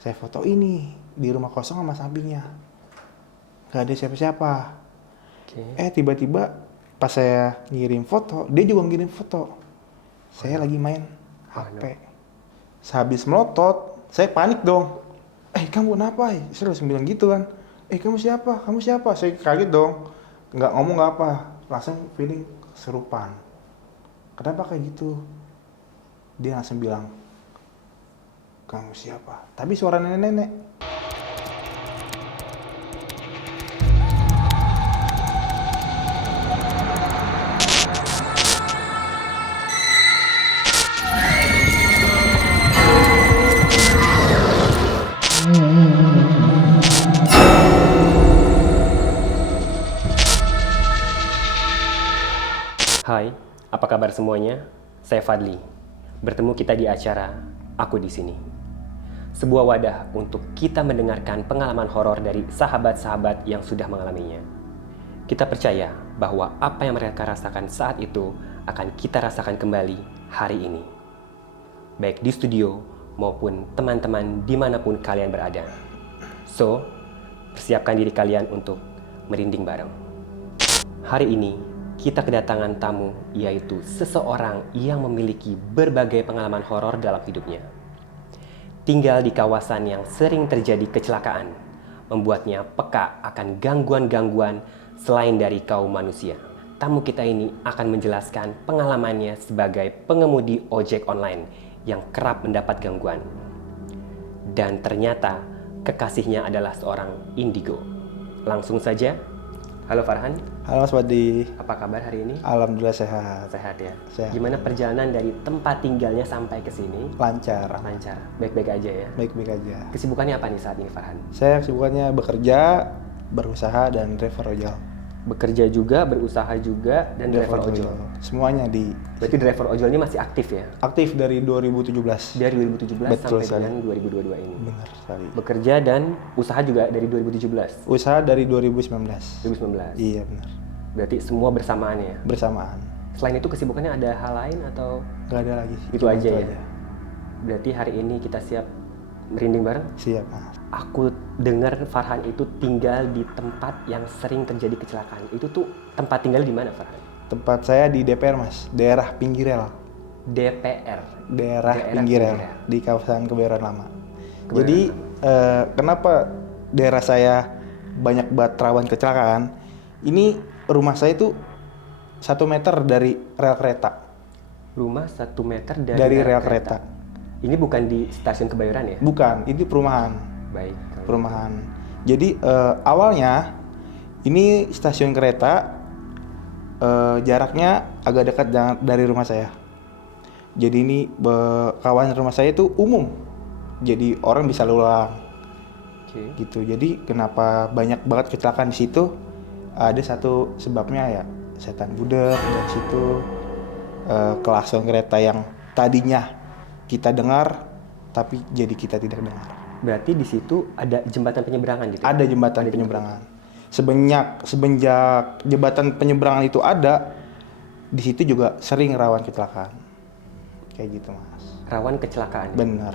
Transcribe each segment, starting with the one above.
Saya foto ini di rumah kosong sama sampingnya. Gak ada siapa-siapa. Tiba-tiba pas saya ngirim foto, dia juga ngirim foto. Saya lagi main HP. Sehabis melotot, saya panik dong. Kamu kenapa? Saya langsung bilang gitu kan. Kamu siapa? Kamu siapa? Saya kaget dong. Nggak ngomong nggak apa. Langsung feeling kesurupan. Kenapa kayak gitu? Dia langsung bilang, kamu siapa? Tapi suara nenek-nenek. Hai, apa kabar semuanya? Saya Fadli. Bertemu kita di acara Aku di Sini. Sebuah wadah untuk kita mendengarkan pengalaman horor dari sahabat-sahabat yang sudah mengalaminya. Kita percaya bahwa apa yang mereka rasakan saat itu akan kita rasakan kembali hari ini. Baik di studio maupun teman-teman dimanapun kalian berada. So, persiapkan diri kalian untuk merinding bareng. Hari ini, kita kedatangan tamu, yaitu seseorang yang memiliki berbagai pengalaman horor dalam hidupnya. Tinggal di kawasan yang sering terjadi kecelakaan, membuatnya peka akan gangguan-gangguan selain dari kaum manusia. Tamu kita ini akan menjelaskan pengalamannya sebagai pengemudi ojek online yang kerap mendapat gangguan. Dan ternyata kekasihnya adalah seorang indigo. Langsung saja. Halo Farhan. Halo Mas Badi. Apa kabar hari ini? Alhamdulillah sehat. Sehat ya? Sehat. Gimana perjalanan dari tempat tinggalnya sampai ke sini? Lancar. Lancar. Baik-baik aja ya? Baik-baik aja. Kesibukannya apa nih saat ini Farhan? Saya kesibukannya bekerja, berusaha, dan driver ojol. Bekerja juga, berusaha juga, dan driver ojol. Semuanya Berarti driver ojol ini masih aktif ya? aktif dari 2017. Dari 2017 Betul sampai sekali. dengan 2022 ini? Benar sekali. Bekerja dan usaha juga dari 2017? Usaha dari 2019. 2019? Iya benar. Berarti semua bersamaan ya? Bersamaan. Selain itu kesibukannya ada hal lain atau? Gak ada lagi. Itu Cuma aja ya? Berarti hari ini kita siap merinding bareng? Siap Mas. Aku dengar Farhan itu tinggal di tempat yang sering terjadi kecelakaan. Itu tuh tempat tinggal di mana Farhan? Tempat saya di DPR Mas, daerah pinggir rel. DPR. Daerah pinggir rel di kawasan Kebayoran Lama. Kebayoran Jadi kenapa daerah saya banyak banget rawan kecelakaan? Ini rumah saya itu 1 meter dari rel kereta. Rumah 1 meter Dari rel kereta. Ini bukan di stasiun Kebayoran ya? Bukan, ini perumahan. Baik. Perumahan. Jadi awalnya ini stasiun kereta jaraknya agak dekat dari rumah saya. Jadi ini kawasan rumah saya itu umum. Jadi orang bisa lalu lalang. Gitu. Jadi kenapa banyak banget kecelakaan di situ? Ada satu sebabnya ya setan budek dari situ. Klakson kereta yang tadinya kita dengar tapi jadi kita tidak dengar. Berarti di situ ada jembatan penyeberangan gitu? Ada jembatan penyeberangan. Semenjak jembatan penyeberangan itu ada, di situ juga sering rawan kecelakaan. Kayak gitu Mas. Rawan kecelakaan? Bener.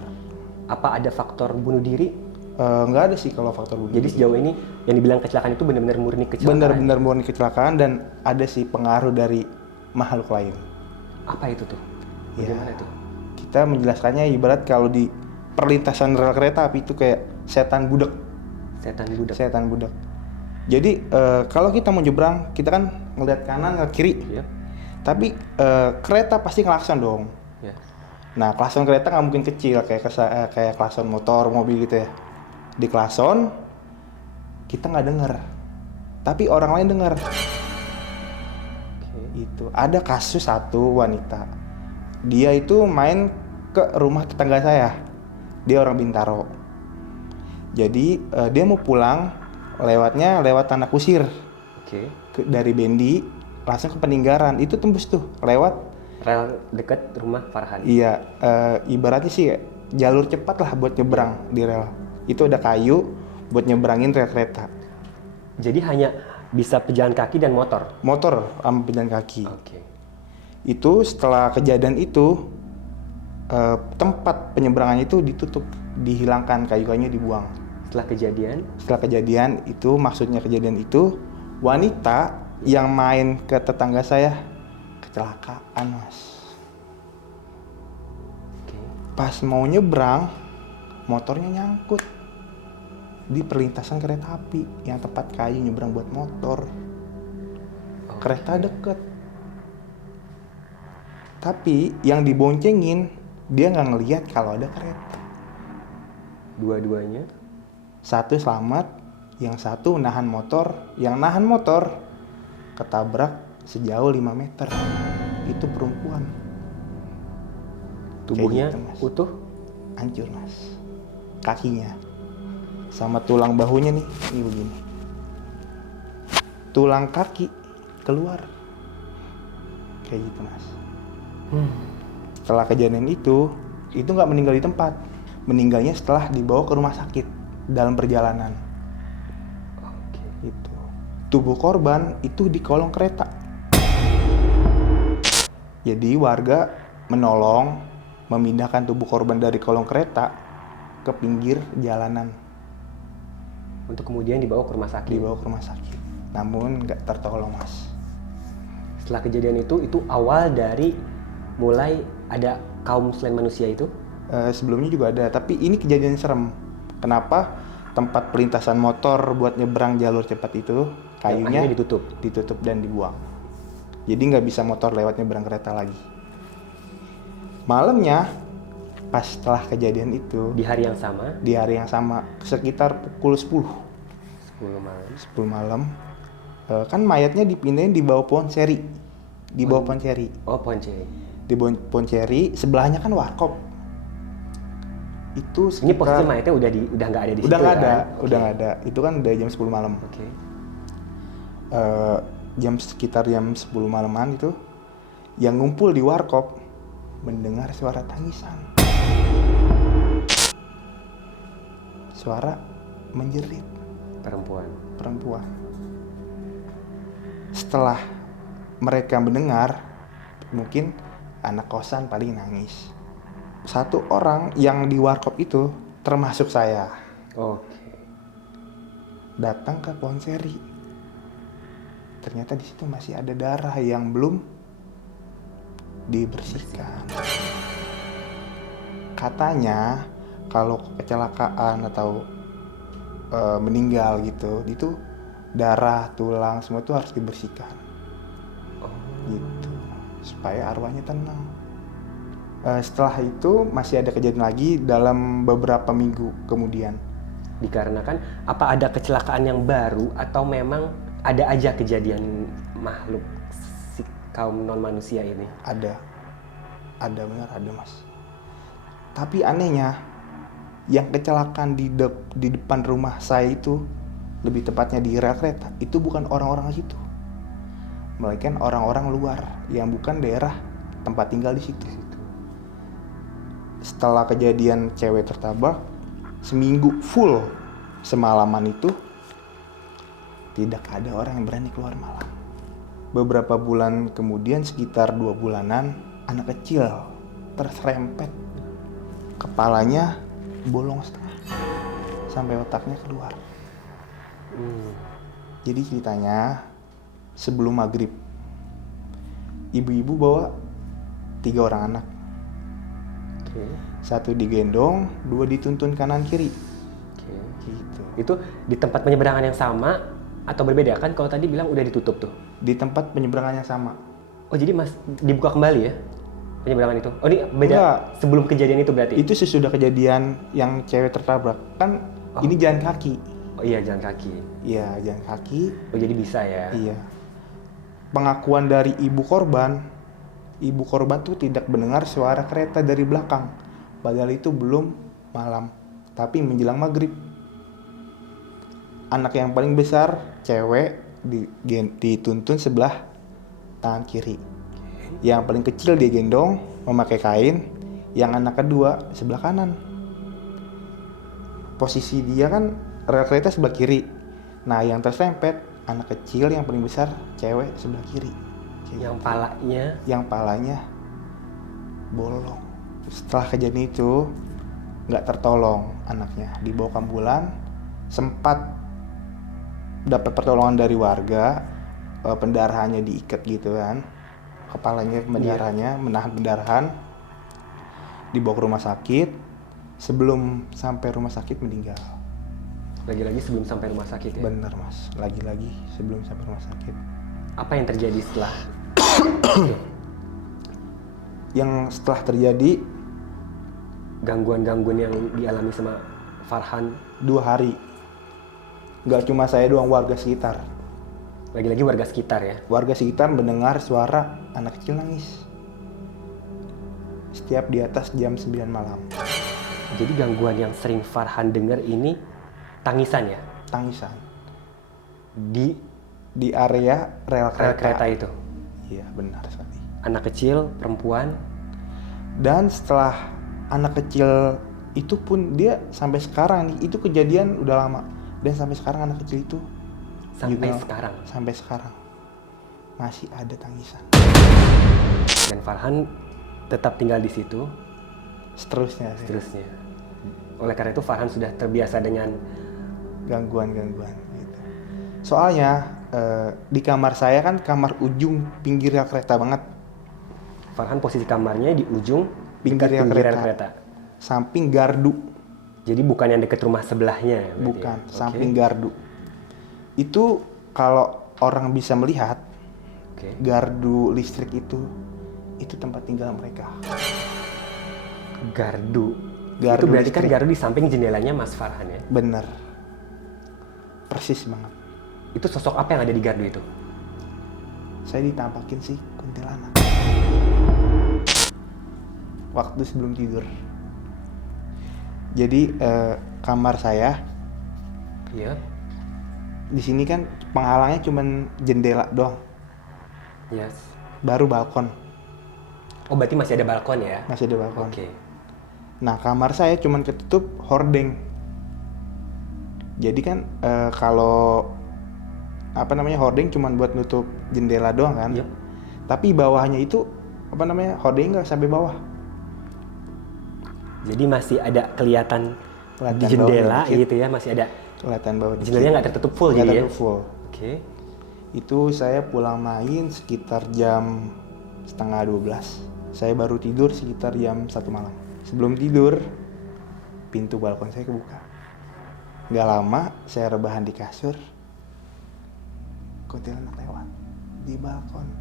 Apa ada faktor bunuh diri? Nggak ada sih kalau faktor bunuh Jadi diri. sejauh ini yang dibilang kecelakaan itu benar-benar murni kecelakaan? Benar-benar murni kecelakaan dan ada sih pengaruh dari makhluk lain. Apa itu tuh? Bagaimana tuh? Kita menjelaskannya ibarat kalau di perlintasan rel kereta api itu kayak setan budek. Setan budek? Setan budek. Jadi kalau kita mau nyebrang, kita kan ngeliat kanan, ngeliat kiri. Iya. Tapi kereta pasti ngelakson dong. Ya. Nah, klakson kereta nggak mungkin kecil kayak klakson motor, mobil gitu ya. Di klakson kita nggak dengar, tapi orang lain dengar. Itu ada kasus satu wanita. Dia itu main ke rumah tetangga saya. Dia orang Bintaro. Jadi dia mau pulang lewat tanah kusir. Dari Bendi langsung ke Peninggaran. Itu tembus tuh lewat Rel dekat rumah Farhan? Iya, ibaratnya sih jalur cepat lah buat nyebrang di rel. Itu ada kayu buat nyebrangin rel kereta. Jadi hanya bisa pejalan kaki dan motor? Motor sama pejalan kaki. Oke. Itu setelah kejadian itu tempat penyeberangan itu ditutup. dihilangkan, kayu-kayunya dibuang. Setelah kejadian itu, maksudnya kejadian itu, wanita yang main ke tetangga saya kecelakaan, Mas. Pas mau nyebrang, motornya nyangkut di perlintasan kereta api yang tempat kayu nyebrang buat motor. Kereta deket, tapi yang diboncengin dia nggak ngelihat kalau ada kereta. Dua-duanya? Satu selamat, yang satu nahan motor. Yang nahan motor ketabrak sejauh 5 meter. Itu perempuan. Tubuhnya Kayak gitu, Mas. utuh? Hancur, Mas. Kakinya sama tulang bahunya nih, ini begini. Tulang kaki keluar. Kayak gitu, Mas. Setelah kejadian itu nggak meninggal di tempat. Meninggalnya setelah dibawa ke rumah sakit dalam perjalanan. Itu. Tubuh korban itu di kolong kereta. Jadi warga menolong memindahkan tubuh korban dari kolong kereta ke pinggir jalanan. Untuk kemudian dibawa ke rumah sakit. Namun nggak tertolong, Mas. Setelah kejadian itu awal dari mulai ada kaum selain manusia itu? Sebelumnya juga ada, tapi ini kejadian serem. Kenapa? Tempat pelintasan motor buat nyebrang jalur cepat itu kayunya ditutup dan dibuang. Jadi nggak bisa motor lewat nyebrang kereta lagi. Malamnya, pas setelah kejadian itu, Di hari yang sama, sekitar pukul 10 malam, kan mayatnya dipindahin di bawah pohon ceri. Oh, pohon ceri. Di pohon ceri, sebelahnya kan warkop. Itu Ini posisi mayatnya udah nggak ada di situ. Udah nggak ada. Itu kan udah jam 10 malam. Sekitar jam 10 malaman itu, yang ngumpul di warkop mendengar suara tangisan. Suara menjerit. Perempuan. Setelah mereka mendengar, mungkin anak kosan paling nangis. Satu orang yang di warkop itu termasuk saya. Datang ke pohon ceri. Ternyata di situ masih ada darah yang belum dibersihkan. Katanya kalau kecelakaan atau meninggal gitu, itu darah, tulang semua itu harus dibersihkan. Gitu. Supaya arwahnya tenang. Setelah itu masih ada kejadian lagi dalam beberapa minggu kemudian. Dikarenakan apa ada kecelakaan yang baru atau memang ada aja kejadian makhluk si kaum non manusia ini? Ada benar ada, Mas. Tapi anehnya yang kecelakaan di depan rumah saya itu, lebih tepatnya di rel kereta, itu bukan orang-orang situ, melainkan orang-orang luar yang bukan daerah tempat tinggal di situ. Setelah kejadian cewek tertabrak, seminggu full semalaman itu tidak ada orang yang berani keluar malam. Beberapa bulan kemudian, sekitar 2 bulanan, anak kecil terserempet, kepalanya bolong setengah sampai otaknya keluar. Jadi ceritanya, sebelum maghrib, ibu-ibu bawa 3 orang anak. Satu digendong, 2 dituntun kanan kiri. Gitu. Itu di tempat penyeberangan yang sama atau berbeda? Kan kalau tadi bilang udah ditutup tuh. Di tempat penyeberangan yang sama. Oh, jadi Mas dibuka kembali ya penyeberangan itu? Oh, ini beda. Enggak. Sebelum kejadian itu berarti? Itu sesudah kejadian yang cewek tertabrak. Kan ini jalan kaki. Oh iya, jalan kaki. Iya, jalan kaki. Oh, jadi bisa ya? Iya. Pengakuan dari ibu korban tuh tidak mendengar suara kereta dari belakang. Padahal itu belum malam, tapi menjelang maghrib. Anak yang paling besar, cewek, dituntun sebelah tangan kiri. Yang paling kecil dia gendong, memakai kain. Yang anak kedua sebelah kanan. Posisi dia kan rel kereta sebelah kiri. Nah, yang terserempet anak kecil yang paling besar, cewek, sebelah kiri. Yang palanya bolong. Setelah kejadian itu, nggak tertolong anaknya, dibawa ke ambulan, sempat dapat pertolongan dari warga, pendarahannya diikat gitu kan, kepalanya pendarahannya, menahan pendarahan, dibawa ke rumah sakit, sebelum sampai rumah sakit meninggal. Lagi-lagi sebelum sampai rumah sakit ya? Bener mas, lagi-lagi sebelum sampai rumah sakit. Apa yang terjadi setelah? Yang setelah terjadi Gangguan-gangguan yang dialami sama Farhan? 2 hari. Nggak cuma saya doang, warga sekitar. Lagi-lagi warga sekitar ya? Warga sekitar mendengar suara anak kecil nangis. Setiap di atas jam 9 malam. Jadi gangguan yang sering Farhan dengar ini tangisan ya? Tangisan. Di area rel rel kereta. kereta itu? Iya benar sekali. Anak kecil, perempuan? Dan setelah anak kecil itu pun dia sampai sekarang nih, itu kejadian udah lama. Dan sampai sekarang anak kecil itu sampai sekarang masih ada tangisan. Dan Farhan tetap tinggal di situ Seterusnya. Oleh karena itu Farhan sudah terbiasa dengan Gangguan-gangguan gitu. Soalnya di kamar saya kan kamar ujung pinggir rel kereta banget. Farhan posisi kamarnya di ujung Pinggir dekat rel rel kereta. Samping gardu. Jadi bukan yang dekat rumah sebelahnya ya? Bukan, Ya? samping gardu. Itu kalau orang bisa melihat, gardu listrik itu tempat tinggal mereka. Gardu Gardu itu berarti listrik. kan gardu di samping jendelanya Mas Farhan ya? Bener. Persis banget. Itu sosok apa yang ada di gardu itu? Saya ditampakin sih kuntilanak. Waktu sebelum tidur. Jadi kamar saya Iya. di sini kan penghalangnya cuman jendela doang. Yes. Baru balkon. Oh berarti masih ada balkon ya? Masih ada balkon. Oke. Nah kamar saya cuman ketutup hordeng. Jadi kan kalau hordeng cuman buat nutup jendela doang kan. Yep. Tapi bawahnya itu hordeng nggak sampai bawah. Jadi masih ada kelihatan di Kelihatan jendela bawahnya dikit. gitu ya, masih ada. Kelihatan bawah. Jendelanya nggak tertutup full Nggak jadi ya? tertutup full. Oke. Itu saya pulang main sekitar jam 11:30. Saya baru tidur sekitar jam 1 malam. Sebelum tidur, pintu balkon saya kebuka. Nggak lama, saya rebahan di kasur. Kuntilanak lewat di balkon.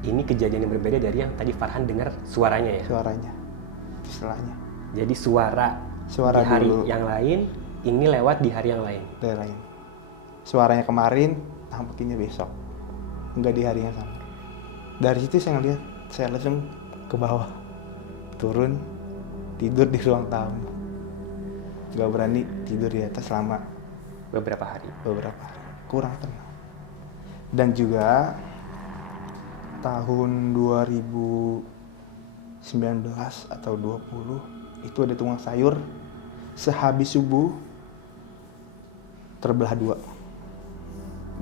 Ini kejadian yang berbeda dari yang tadi Farhan dengar suaranya ya? Suaranya, itu setelahnya. Jadi suara Suara di hari dulu. yang lain, ini lewat di hari yang lain. Dari lain. Suaranya kemarin, tampaknya besok. Enggak di hari yang sama. Dari situ saya ngeliat, saya langsung ke bawah. Turun, tidur di ruang tamu. Gak berani tidur di atas selama Beberapa hari. Kurang tenang. Dan juga tahun 2019 atau 20 itu ada tukang sayur sehabis subuh terbelah 2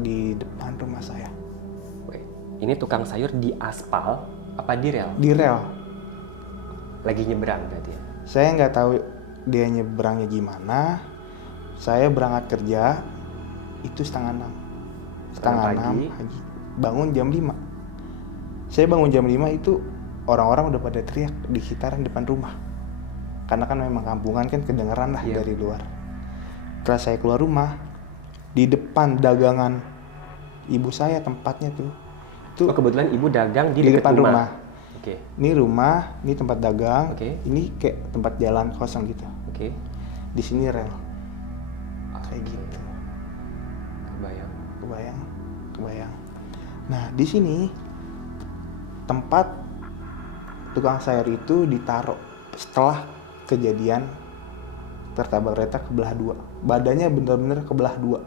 di depan rumah saya. Wait, ini tukang sayur di aspal apa di rel? Di rel. Lagi nyebrang berarti ya? Saya nggak tahu dia nyebrangnya gimana. Saya berangkat kerja itu setengah 6 pagi. pagi. Bangun jam 5. Saya bangun jam 5 itu orang-orang udah pada teriak di sekitaran depan rumah. Karena kan memang kampungan kan kedengeran lah dari luar. Setelah saya keluar rumah, di depan dagangan ibu saya tempatnya tuh. Oh kebetulan ibu dagang di Di dekat depan rumah. rumah. Oke. Ini rumah, ini tempat dagang, Oke. ini kayak tempat jalan kosong gitu. Oke. Di sini rel. Kayak gitu. Kebayang. Nah, di sini tempat tukang sayur itu ditaruh setelah kejadian tertabrak kereta kebelah 2. Badannya benar-benar kebelah 2.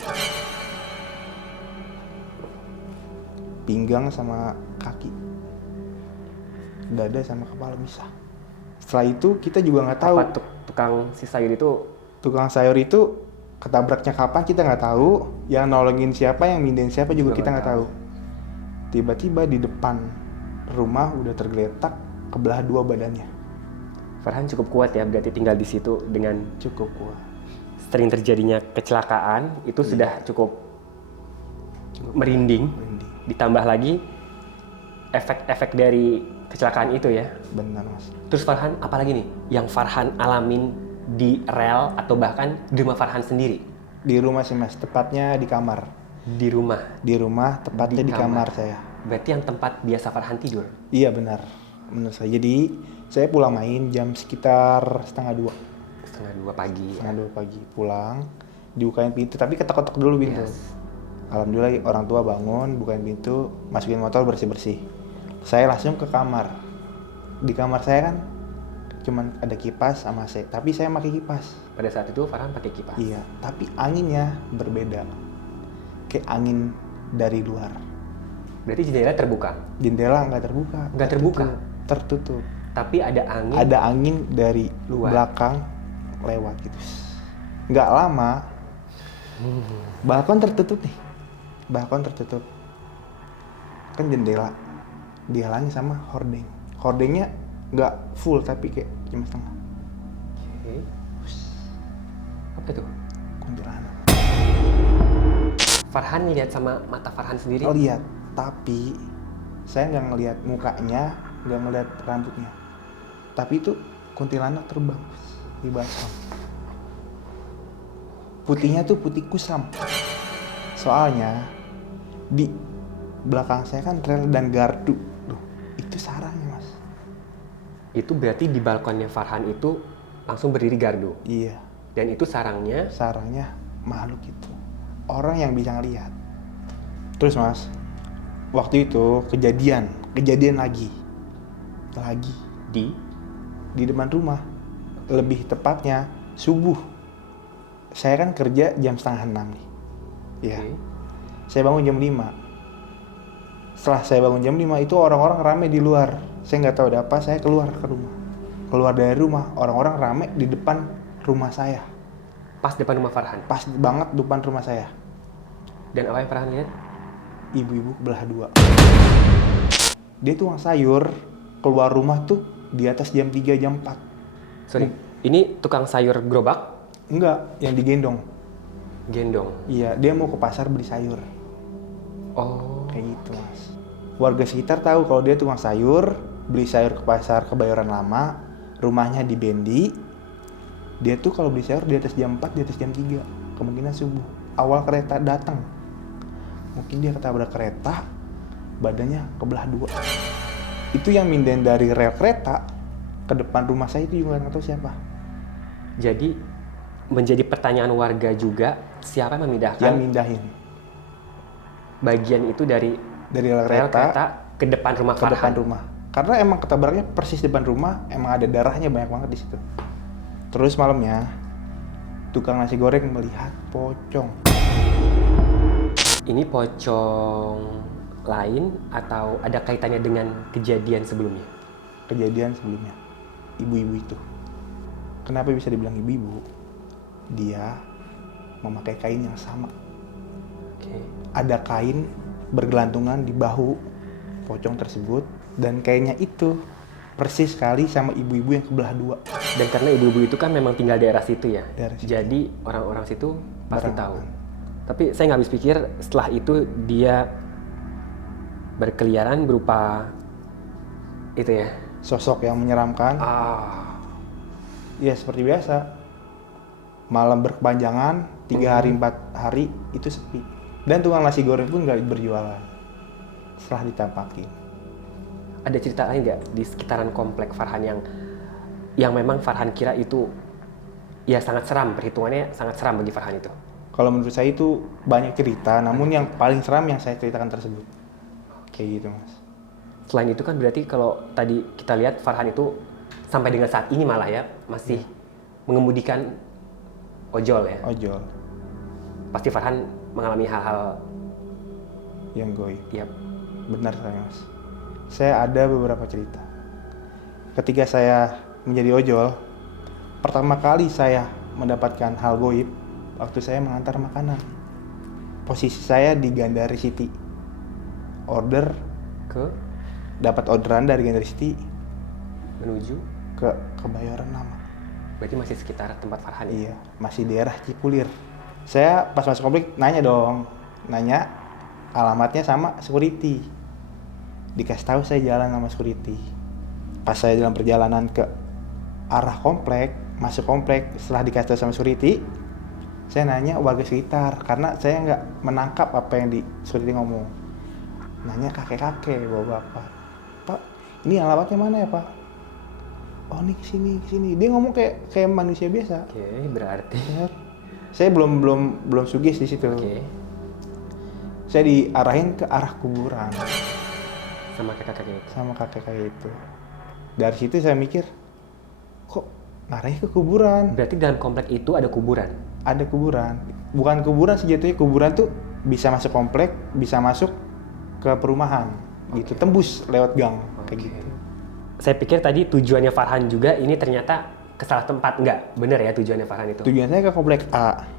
Pinggang sama kaki. Dada sama kepala misah. Setelah itu kita juga nggak tahu. Apa tukang si sayur itu? Tukang sayur itu ketabraknya kapan kita nggak tahu. Yang nolongin siapa, yang mindahin siapa juga kita nggak tahu. Tiba-tiba di depan rumah udah tergeletak kebelah 2 badannya. Farhan cukup kuat ya berarti tinggal di situ dengan Cukup kuat. sering terjadinya kecelakaan itu sudah cukup merinding. Ditambah lagi efek-efek dari kecelakaan itu ya. Benar mas. Terus Farhan, apalagi nih yang Farhan alamin di rel atau bahkan di rumah Farhan sendiri? Di rumah sih mas, tepatnya di kamar. Di rumah. Di rumah, tepatnya di kamar saya. Berarti yang tempat biasa Farhan tidur? Iya benar, menurut saya. Jadi saya pulang main jam sekitar setengah 2:30 pagi. Setengah 2 pagi pulang, dibukain pintu, tapi ketok-ketok dulu pintu. Yes. Alhamdulillah orang tua bangun, bukain pintu, masukin motor bersih-bersih. Saya langsung ke kamar. Di kamar saya kan cuman ada kipas sama AC, tapi saya pakai kipas. Pada saat itu Farhan pakai kipas? Iya, tapi anginnya berbeda. Kayak angin dari luar. Berarti jendela terbuka? Jendela nggak terbuka. Nggak terbuka? Tertutup. Tapi ada angin? Ada angin dari luar belakang lewat gitu. Nggak lama, balkon tertutup nih. Balkon tertutup. Kan jendela dihalangi sama hordeng. Hordengnya nggak full tapi kayak cuma setengah. Oke. Apa itu? Kuntilanak. Farhan lihat sama mata Farhan sendiri? Lihat, tapi saya nggak ngelihat mukanya, nggak ngelihat rambutnya. Tapi itu kuntilanak terbang di balkon. Putihnya tuh putih kusam. Soalnya di belakang saya kan rel dan gardu. Loh, itu sarangnya mas. Itu berarti di balkonnya Farhan itu langsung berdiri gardu? Iya. Dan itu sarangnya? Sarangnya makhluk itu. Orang yang bisa ngelihat. Terus mas, waktu itu kejadian lagi di depan rumah. Lebih tepatnya subuh. Saya kan kerja jam 5:30 nih. Iya. Oke. Saya bangun jam 5. Setelah saya bangun jam 5 itu orang-orang rame di luar. Saya nggak tahu ada apa, saya keluar ke rumah. Keluar dari rumah, orang-orang rame di depan rumah saya. Pas depan rumah Farhan? Pas banget depan rumah saya. Dan apa yang Farhan lihat? Ibu-ibu belah dua. Dia tukang sayur, keluar rumah tuh di atas jam 3, jam 4. Sorry, ini tukang sayur gerobak? Enggak, yang digendong. Gendong? Iya, dia mau ke pasar beli sayur. Oh. Kayak gitu mas. Warga sekitar tahu kalau dia tukang sayur, beli sayur ke pasar Kebayoran Lama, rumahnya di Bendi. Dia tuh kalau beli sayur di atas jam 4, di atas jam 3, kemungkinan subuh. Awal kereta datang. Mungkin dia ketabrak kereta, badannya kebelah dua. Itu yang mindahin dari rel kereta ke depan rumah saya itu juga nggak tahu siapa. Jadi menjadi pertanyaan warga juga, siapa yang memindahkan Yang mindahin bagian itu dari rel rel kereta kereta ke depan rumah ke Farhan? depan rumah. Karena emang ketabraknya persis depan rumah, emang ada darahnya banyak banget di situ. Terus malamnya, tukang nasi goreng melihat pocong. Ini pocong lain atau ada kaitannya dengan kejadian sebelumnya? Kejadian sebelumnya, ibu-ibu itu. Kenapa bisa dibilang ibu-ibu? Dia memakai kain yang sama. Oke. Ada kain bergelantungan di bahu pocong tersebut, dan kainnya itu persis sekali sama ibu-ibu yang kebelah dua. Dan karena ibu-ibu itu kan memang tinggal daerah situ ya, Daerah situ. jadi orang-orang situ pasti Beranggapan. tahu. Tapi saya nggak habis pikir setelah itu dia berkeliaran berupa itu ya. Sosok yang menyeramkan. Ya seperti biasa. Malam berkepanjangan, 3 hari 4 hari itu sepi. Dan tukang nasi goreng pun nggak berjualan setelah ditampakin. Ada cerita lain nggak di sekitaran komplek Farhan yang memang Farhan kira itu ya sangat seram, perhitungannya sangat seram bagi Farhan itu? Kalau menurut saya itu banyak cerita, namun yang paling seram yang saya ceritakan tersebut. Kayak gitu mas. Selain itu kan berarti kalau tadi kita lihat Farhan itu sampai dengan saat ini malah ya masih mengemudikan ojol ya. Ojol. Pasti Farhan mengalami hal-hal Yang goib. ya. Benar saya mas. Saya ada beberapa cerita. Ketika saya menjadi ojol, pertama kali saya mendapatkan hal goib waktu saya mengantar makanan. Posisi saya di Gandari City. Dapat orderan dari Gandari City Menuju ke ke Kebayoran Lama. Berarti masih sekitar tempat Farhan ya? Iya, masih daerah Cipulir. Saya pas masuk komplek nanya dong, nanya alamatnya sama security. Dikasih tahu saya jalan sama security. Pas saya dalam perjalanan ke arah komplek, masuk komplek, setelah dikasih tahu sama security, saya nanya warga sekitar karena saya nggak menangkap apa yang di security ngomong. Nanya kakek-kakek, bapak-bapak, Pak, ini alamatnya mana ya Pak? Oh ini kesini. Dia ngomong kayak manusia biasa. Oke, berarti. Ya, saya belum sugis di situ. Oke. Saya diarahin ke arah kuburan Sama kakak-kakak itu. sama kakek-kakek itu. Dari situ saya mikir, kok ngarahin ke kuburan? Berarti dalam komplek itu ada kuburan? Ada kuburan. Bukan kuburan sih jatuhnya, kuburan tuh bisa masuk komplek, bisa masuk ke perumahan. Gitu, tembus lewat gang kayak gitu. Saya pikir tadi tujuannya Farhan juga ini ternyata ke salah tempat. Enggak, bener ya tujuannya Farhan itu? Tujuan saya ke komplek A.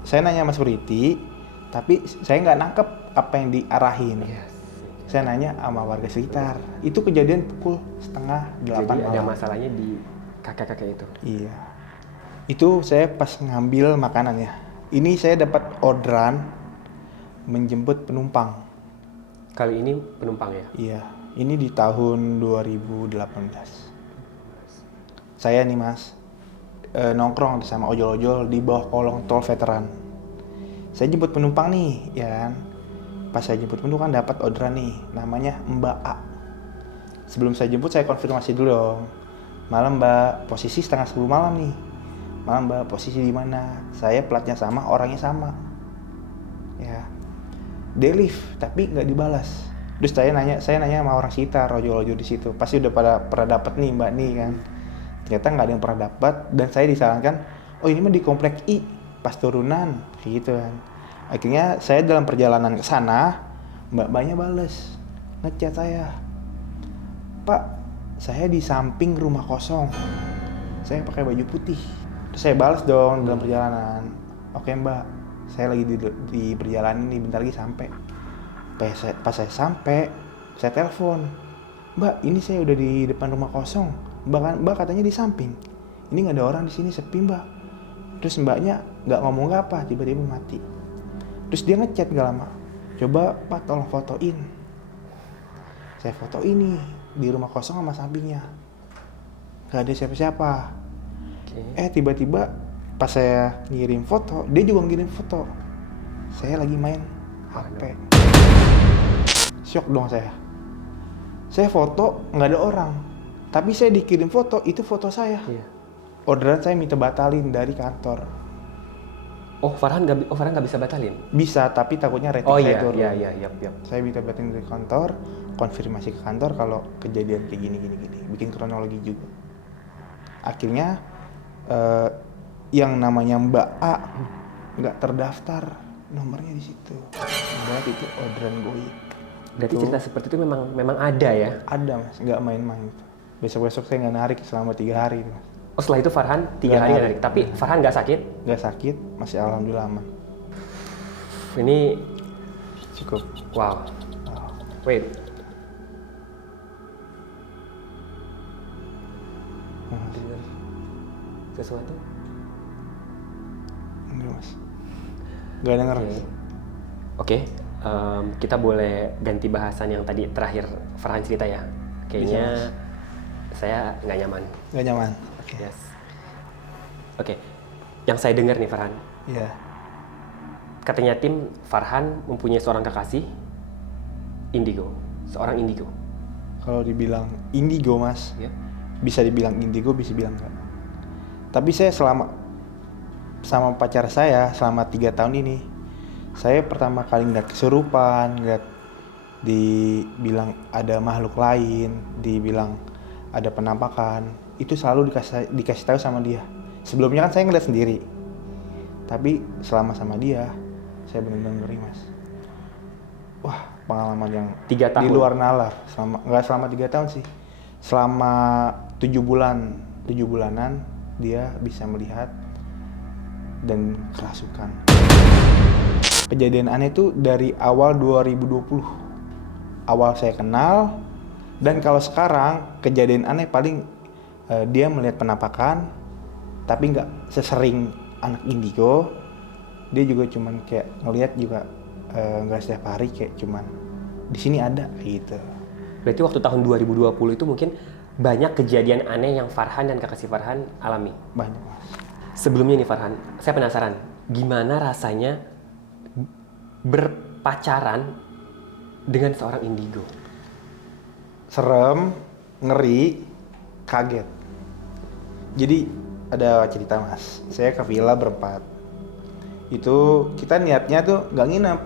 Saya nanya sama security, tapi saya nggak nangkep apa yang diarahin. Yes. Saya nanya sama warga sekitar. Itu kejadian pukul 7:30 Jadi ada malam. masalahnya di kakek-kakek itu? Iya. Itu saya pas ngambil makanan ya. Ini saya dapat orderan menjemput penumpang. Kali ini penumpang ya? Iya. Ini di tahun 2018. Saya nih mas, nongkrong sama ojol-ojol di bawah kolong tol veteran. Saya jemput penumpang nih, ya kan. Pas saya jemput penumpang dapat orderan nih, namanya Mbak A. Sebelum saya jemput saya konfirmasi dulu dong. Malam Mbak, posisi 9:30 malam nih. Malam Mbak, posisi di mana? Saya platnya sama, orangnya sama. Ya. Dia lift, tapi nggak dibalas. Terus saya nanya sama orang sekitar, ojol-ojol di situ. Pasti udah pernah dapat nih Mbak nih kan. Ternyata nggak ada yang pernah dapat dan saya disarankan, oh ini mah di komplek I, pas turunan, kayak gitu kan. Akhirnya saya dalam perjalanan ke sana, mbak-mbaknya bales, ngechat saya, Pak, saya di samping rumah kosong, saya pakai baju putih. Terus saya balas dong dalam perjalanan, oke Mbak, saya lagi di perjalanan ini, bentar lagi sampai. Pas saya sampai, saya telepon, Mbak, ini saya udah di depan rumah kosong. Mbak katanya di samping. Ini nggak ada orang di sini, sepi Mbak. Terus mbaknya nggak ngomong apa, tiba-tiba mati. Terus dia ngechat gak lama, coba Pak tolong fotoin. Saya foto ini di rumah kosong sama sampingnya, nggak ada siapa-siapa. Tiba-tiba pas saya ngirim foto, dia juga ngirim foto. Saya lagi main HP. Syok dong saya. Saya foto nggak ada orang, tapi saya dikirim foto, itu foto saya. Iya. Orderan saya minta batalin dari kantor. Oh, Farhan nggak bisa batalin? Bisa, tapi takutnya rating Oh saya iya, turun. iya, yap. Saya minta batalin dari kantor, konfirmasi ke kantor kalau kejadian kayak gini. Bikin kronologi juga. Akhirnya yang namanya Mbak A nggak terdaftar nomornya di situ. Berarti itu orderan goib. Berarti cerita seperti itu memang ada ya? Ada mas, nggak main-main. Besok-besok saya nggak narik selama 3 hari mas. Oh, setelah itu Farhan 3 hari nggak narik. Tapi Farhan nggak sakit? Nggak sakit, masih alhamdulillah aman. Ini Cukup. wow. Wait. Mas. Dengar sesuatu? Enggak mas. Nggak denger mas. Oke, kita boleh ganti bahasan yang tadi terakhir Farhan cerita ya. Kayaknya saya nggak nyaman. Nggak nyaman. Oke. Yes. Oke, yang saya dengar nih Farhan, Iya. katanya tim Farhan mempunyai seorang kekasih indigo, seorang indigo. Kalau dibilang indigo mas, Ya. bisa dibilang indigo, bisa bilang enggak. Tapi saya sama pacar saya selama 3 tahun ini, saya pertama kali ngeliat kesurupan, ngeliat dibilang ada makhluk lain, dibilang ada penampakan, itu selalu dikasih tahu sama dia. Sebelumnya kan saya ngeliat sendiri, tapi selama sama dia, saya benar-benar ngeri mas. Wah, pengalaman yang 3 tahun. di luar nalar. Nggak selama 3 tahun sih, selama 7 bulanan dia bisa melihat dan kerasukan. Kejadian aneh itu dari awal 2020. Awal saya kenal, dan kalau sekarang kejadian aneh paling Dia melihat penampakan, tapi nggak sesering anak indigo. Dia juga cuman kayak ngelihat juga nggak setiap hari, kayak cuman di sini ada gitu. Berarti waktu tahun 2020 itu mungkin banyak kejadian aneh yang Farhan dan kakak si Farhan alami. Banyak mas. Sebelumnya nih Farhan, saya penasaran gimana rasanya berpacaran dengan seorang indigo? Serem, ngeri, kaget. Jadi ada cerita mas, saya ke villa berempat. Itu kita niatnya tuh nggak nginep,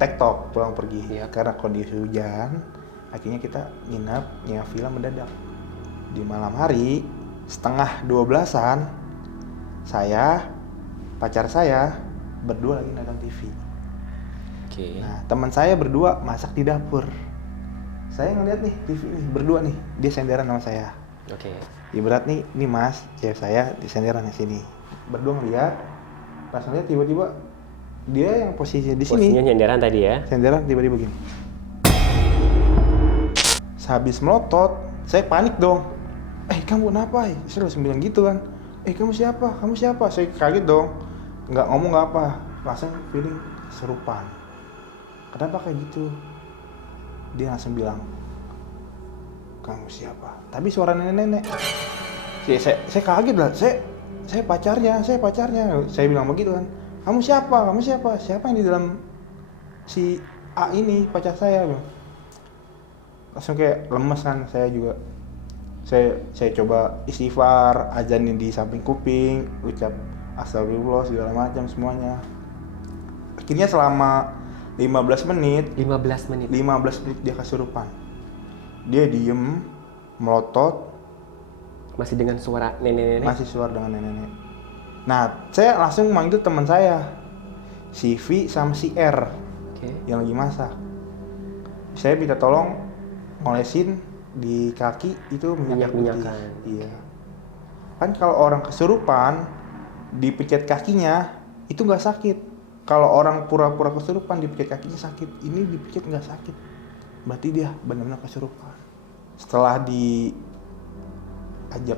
tektok pulang pergi. Iya. Karena kondisi hujan, akhirnya kita nginep nyewa villa mendadak. Di malam hari setengah 12-an, saya, pacar saya berdua lagi nonton TV. Oke. Nah, teman saya berdua masak di dapur. Saya ngeliat nih TV nih, berdua nih, dia senderan sama saya. Oke. Ibarat nih mas, cewek saya di senderan di sini. Berdua ngeliat, pas ngeliat tiba-tiba dia yang posisi di sini. Posisinya nyenderan tadi ya. Senderan tiba-tiba begini. Sehabis melotot, saya panik dong. Kamu kenapa? Saya langsung bilang gitu kan. Kamu siapa? Kamu siapa? Saya kaget dong. Nggak ngomong nggak apa. Langsung feeling kesurupan. Kenapa kayak gitu? Dia langsung bilang, kamu siapa? Tapi suara nenek-nenek. Saya kaget lah. Saya pacarnya. Saya bilang begitu kan. Kamu siapa? Siapa yang di dalam si A ini, pacar saya? Langsung kayak lemes kan, saya juga. Saya coba istighfar, ajanin di samping kuping, ucap astagfirullah segala macam semuanya. Akhirnya selama 15 menit 15 menit. dia kesurupan. Dia diem, melotot, Masih dengan suara nenek-nenek. masih suara dengan nenek-nenek. Nah, saya langsung manggil teman saya, si V sama si R Oke. yang lagi masak. Saya minta tolong ngolesin di kaki itu minyak putih. Minyak-minyakan. Iya. Kan kalau orang kesurupan dipencet kakinya itu nggak sakit. Kalau orang pura-pura kesurupan dipencet kakinya sakit. Ini dipencet nggak sakit. Berarti dia benar-benar kesurupan. Setelah diajak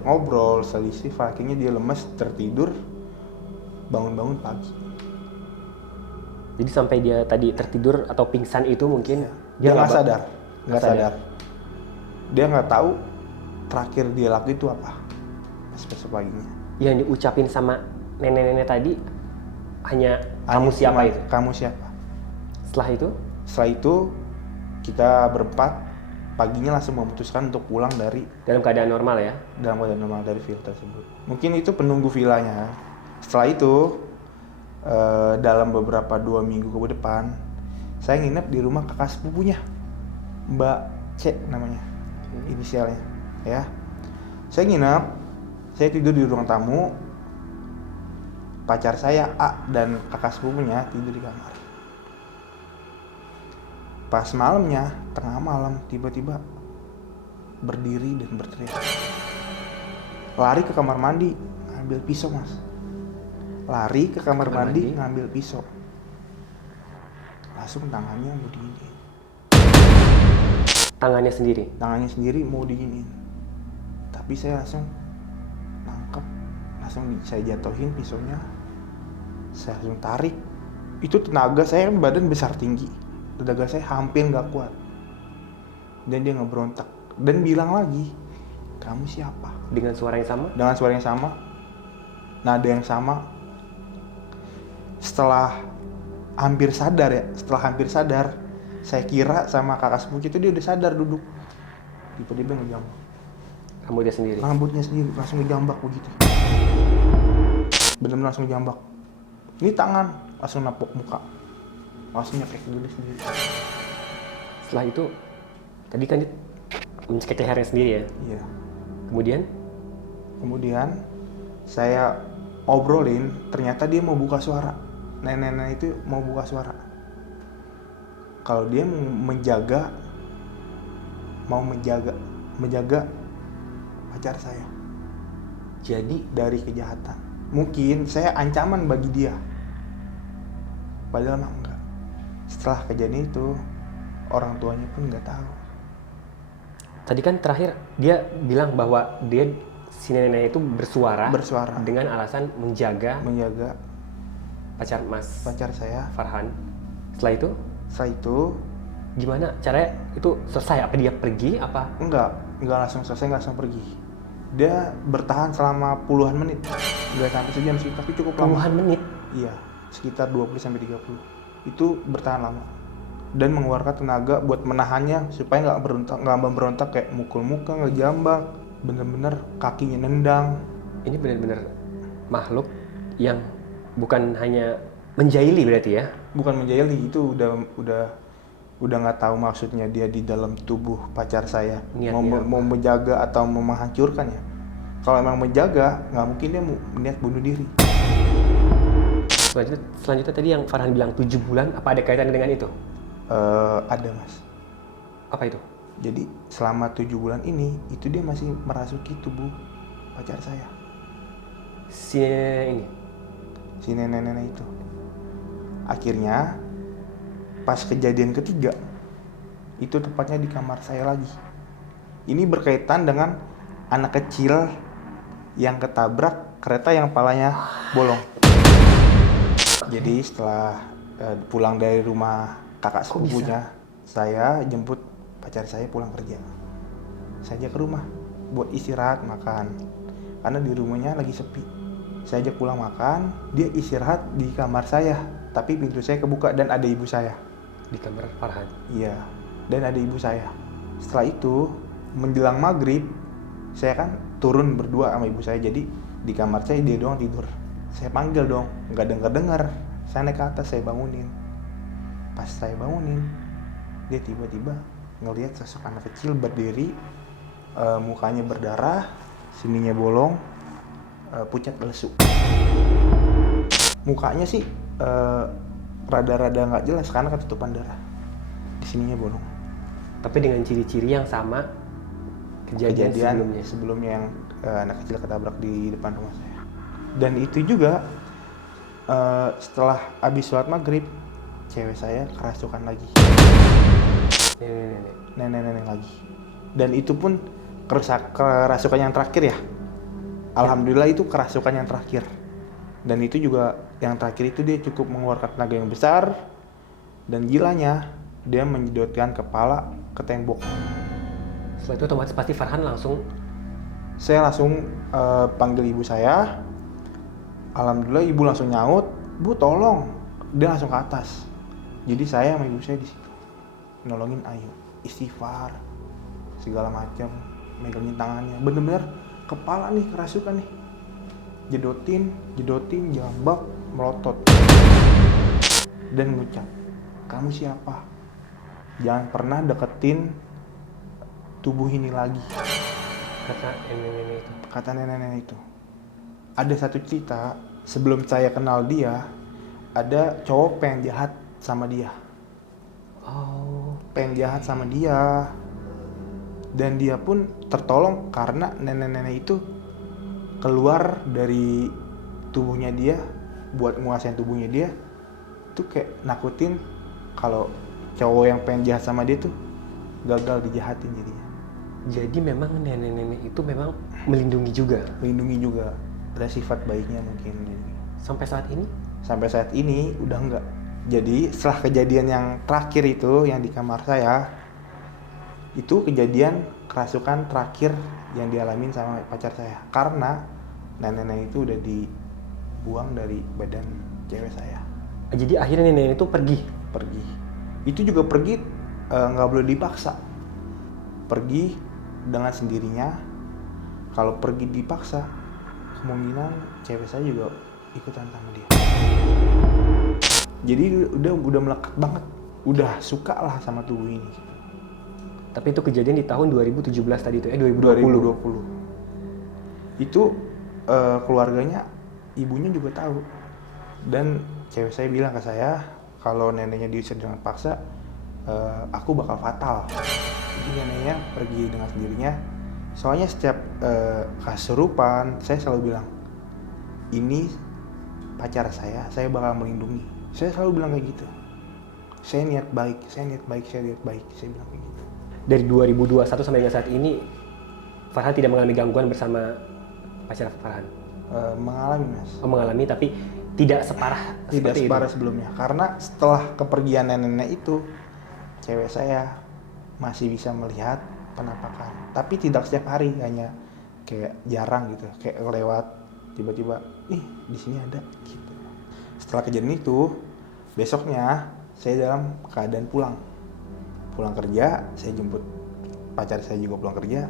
ngobrol, selisih, akhirnya dia lemes, tertidur, bangun-bangun pagi. Jadi sampai dia tadi tertidur atau pingsan itu mungkin Dia nggak nggak sadar, nggak sadar. Dia nggak tahu terakhir dia laku itu apa pas besok paginya. Yang diucapin sama nenek-nenek tadi hanya kamu siapa cuma, itu. Kamu siapa? Setelah itu kita berempat paginya langsung memutuskan untuk pulang dari dalam keadaan normal ya. dalam keadaan normal dari villa tersebut. Mungkin itu penunggu villanya. Setelah itu dalam beberapa 2 minggu ke depan saya nginep di rumah kakak sepupunya, Mbak C namanya, inisialnya ya. Saya nginep, saya tidur di ruang tamu, pacar saya A dan kakak sepupunya tidur di kamar. Pas malamnya, tengah malam, tiba-tiba berdiri dan berteriak, lari ke kamar mandi ngambil pisau mas. Lari ke kamar mandi ngambil pisau, langsung tangannya mau diginiin. Tangannya sendiri Mau diginiin, tapi saya langsung nangkep, saya jatuhin pisaunya, saya langsung tarik. Itu tenaga saya kan badan besar tinggi, tenaga saya hampir nggak kuat, dan dia ngeberontak dan bilang lagi, kamu siapa? dengan suara yang sama. Nada yang sama. Setelah hampir sadar, saya kira sama kakak sepupu itu dia udah sadar duduk. Tiba-tiba ngejambak. Rambutnya sendiri. Rambutnya sendiri langsung ngejambak begitu. Bener-bener langsung ngejambak. Ini tangan langsung napok muka. Langsung nyekek dulu sendiri. Setelah itu tadi kan dia mencekik lehernya sendiri ya. Iya. Kemudian Saya obrolin, ternyata dia mau buka suara. Nenek-nenek itu mau buka suara. Kalau dia mau menjaga pacar saya. Jadi dari kejahatan. Mungkin saya ancaman bagi dia. Padahal mah enggak. Setelah kejadian itu, orang tuanya pun nggak tahu. tadi kan terakhir dia bilang bahwa dia Si nenek itu bersuara dengan alasan menjaga pacar saya. Farhan. Setelah itu gimana caranya itu selesai? Apa dia pergi apa? Enggak langsung selesai, enggak langsung pergi. Dia bertahan selama puluhan menit. Enggak sampai sejam sih, tapi cukup lama. Puluhan menit? Iya, sekitar 20-30. Itu bertahan lama. Dan mengeluarkan tenaga buat menahannya supaya enggak berontak kayak mukul muka, ngejambak, bener-bener kakinya nendang. Ini benar-benar makhluk yang bukan hanya menjahili berarti ya? Bukan menjahili, itu udah nggak tahu maksudnya dia di dalam tubuh pacar saya. Mau menjaga atau mau menghancurkan ya. Kalau emang menjaga, nggak mungkin dia niat bunuh diri. Selanjutnya tadi yang Farhan bilang 7 bulan, apa ada kaitannya dengan itu? Ada mas. Apa itu? Jadi selama 7 bulan ini, itu dia masih merasuki tubuh pacar saya. Si nenek itu. Akhirnya pas kejadian ketiga itu tepatnya di kamar saya lagi. Ini berkaitan dengan anak kecil yang ketabrak kereta yang palanya bolong. Jadi setelah pulang dari rumah kakak sepupunya, saya jemput pacar saya pulang kerja. Saya ajak ke rumah buat istirahat makan, karena di rumahnya lagi sepi. Saya ajak pulang makan, dia istirahat di kamar saya, tapi pintu saya kebuka dan ada ibu saya. Di kamar Farhan? Iya, dan ada ibu saya. Setelah itu, menjelang maghrib, saya kan turun berdua sama ibu saya, jadi di kamar saya dia doang tidur. Saya panggil dong, nggak dengar. Saya naik ke atas, saya bangunin. Pas saya bangunin, dia tiba-tiba ngelihat sosok anak kecil berdiri, mukanya berdarah, sininya bolong, pucat lesu. Mukanya sih rada-rada nggak jelas karena ketutupan darah. Di sininya bolong. Tapi dengan ciri-ciri yang sama kejadian sebelumnya yang anak kecil ketabrak di depan rumah saya. Dan itu juga setelah habis sholat maghrib, cewek saya kerasukan lagi. Nenek lagi. Dan itu pun kerasukan yang terakhir ya. Alhamdulillah itu kerasukan yang terakhir. Dan itu juga yang terakhir itu dia cukup mengeluarkan tenaga yang besar. Dan gilanya dia menyedotkan kepala ke tembok. Setelah itu otomatis pasti Farhan Saya langsung panggil ibu saya. Alhamdulillah ibu langsung nyaut, "Bu tolong." Dia langsung ke atas. Jadi saya sama ibu saya di situ nolongin Ayu, istighfar segala macam, megangin tangannya. Bener-bener kepala nih kerasukan nih. Jedotin, jambak, melotot. Dan ngucap, "Kamu siapa? Jangan pernah deketin tubuh ini lagi." Kata nenek itu. Ada satu cerita, sebelum saya kenal dia, ada cowok pengen jahat sama dia. Pengen jahat sama dia. Dan dia pun tertolong karena nenek-nenek itu keluar dari tubuhnya dia buat nguasain tubuhnya dia. Itu kayak nakutin kalau cowok yang pengen jahat sama dia tuh gagal dijahatin jadinya. Jadi memang nenek-nenek itu memang melindungi juga? Melindungi juga. Ada sifat baiknya mungkin. Sampai saat ini? Sampai saat ini udah enggak. Jadi setelah kejadian yang terakhir itu yang di kamar saya, itu kejadian kerasukan terakhir yang dialamin sama pacar saya. Karena nenek-nenek itu udah dibuang dari badan cewek saya. Jadi akhirnya nenek itu pergi? Pergi. Itu juga pergi nggak boleh dipaksa. Pergi dengan sendirinya. Kalau pergi dipaksa, kemungkinan cewek saya juga ikutan sama dia. Jadi udah melekat banget, udah suka lah sama tubuh ini. Tapi itu kejadian di tahun 2017 tadi itu 2020. Itu keluarganya, ibunya juga tahu. Dan cewek saya bilang ke saya, kalau neneknya diusir dengan paksa, aku bakal fatal. Jadi neneknya pergi dengan sendirinya. Soalnya setiap kesurupan, saya selalu bilang, ini pacar saya bakal melindungi. Saya selalu bilang kayak gitu. Saya niat baik. Saya bilang kayak gitu. Dari 2021 sampai dengan saat ini, Farhan tidak mengalami gangguan bersama pacar Farhan? Mengalami mas. Oh, mengalami tapi tidak separah Tidak seperti separah itu. sebelumnya. Karena setelah kepergian nenek itu, cewek saya masih bisa melihat penampakan. Tapi tidak setiap hari, hanya kayak jarang gitu. Kayak lewat tiba-tiba, ih di sini ada gitu. Setelah kejadian itu, besoknya saya dalam keadaan pulang kerja, saya jemput pacar saya juga pulang kerja.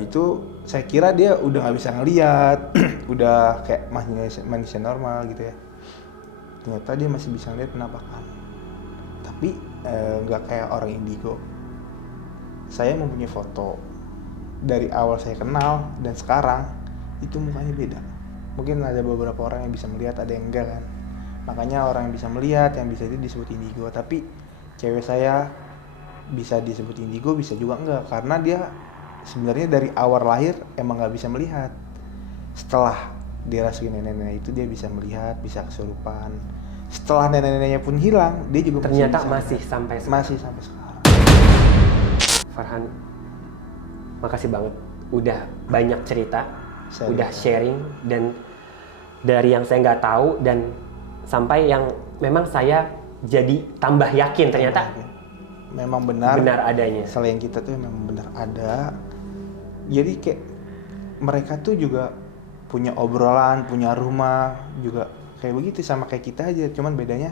Itu saya kira dia udah nggak bisa ngeliat, udah kayak manusia normal gitu ya. Ternyata dia masih bisa ngeliat penampakan, tapi nggak kayak orang indigo. Saya mempunyai foto dari awal saya kenal dan sekarang itu mukanya beda. Mungkin ada beberapa orang yang bisa melihat, ada yang enggak kan. Makanya orang yang bisa melihat, yang bisa itu disebut indigo. Tapi cewek saya bisa disebut indigo, bisa juga enggak, karena dia sebenarnya dari awal lahir emang nggak bisa melihat. Setelah dirasukin nenek-nenek itu dia bisa melihat, bisa kesurupan. Setelah nenek-neneknya pun hilang, dia juga Ternyata bisa masih melihat. sampai sekarang. Masih sampai sekarang. Farhan, makasih banget udah banyak cerita, Sharing. udah sharing, dan dari yang saya nggak tahu dan sampai yang memang saya jadi tambah yakin ternyata Memang benar adanya. selain kita tuh memang benar ada. Jadi kayak mereka tuh juga punya obrolan, punya rumah juga kayak begitu sama kayak kita aja. Cuman bedanya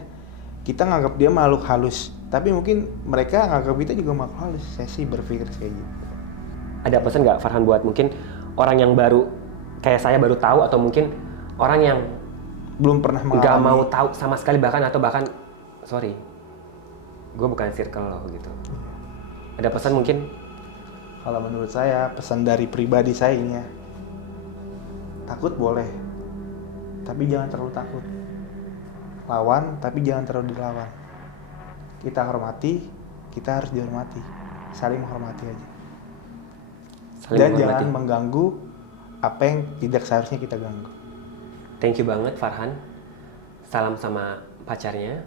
kita nganggap dia makhluk halus, tapi mungkin mereka nganggap kita juga makhluk halus. Saya sih berpikir kayak gitu. Ada pesan nggak Farhan buat mungkin orang yang baru kayak saya baru tahu, atau mungkin orang yang Belum pernah nggak mengalami. mau tahu sama sekali, bahkan sorry, gue bukan circle lo gitu. Ada pesan mungkin? Kalau menurut saya, pesan dari pribadi saya ini ya, takut boleh, tapi jangan terlalu takut. Lawan, tapi jangan terlalu dilawan. Kita hormati, kita harus dihormati. Saling menghormati aja. Saling Dan menghormati. jangan mengganggu apa yang tidak seharusnya kita ganggu. Thank you banget Farhan. Salam sama pacarnya.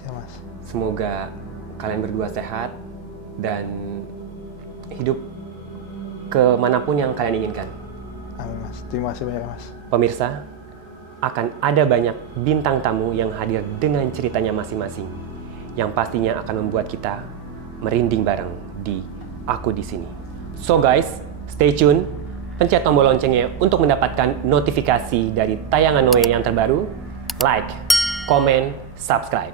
Siap mas. Semoga kalian berdua sehat dan hidup kemanapun yang kalian inginkan. Amin mas. Terima kasih banyak mas. Pemirsa, akan ada banyak bintang tamu yang hadir dengan ceritanya masing-masing, yang pastinya akan membuat kita merinding bareng di Aku di Sini. So guys, stay tune, pencet tombol loncengnya untuk mendapatkan notifikasi dari tayangan Noe yang terbaru. Like, comment, subscribe.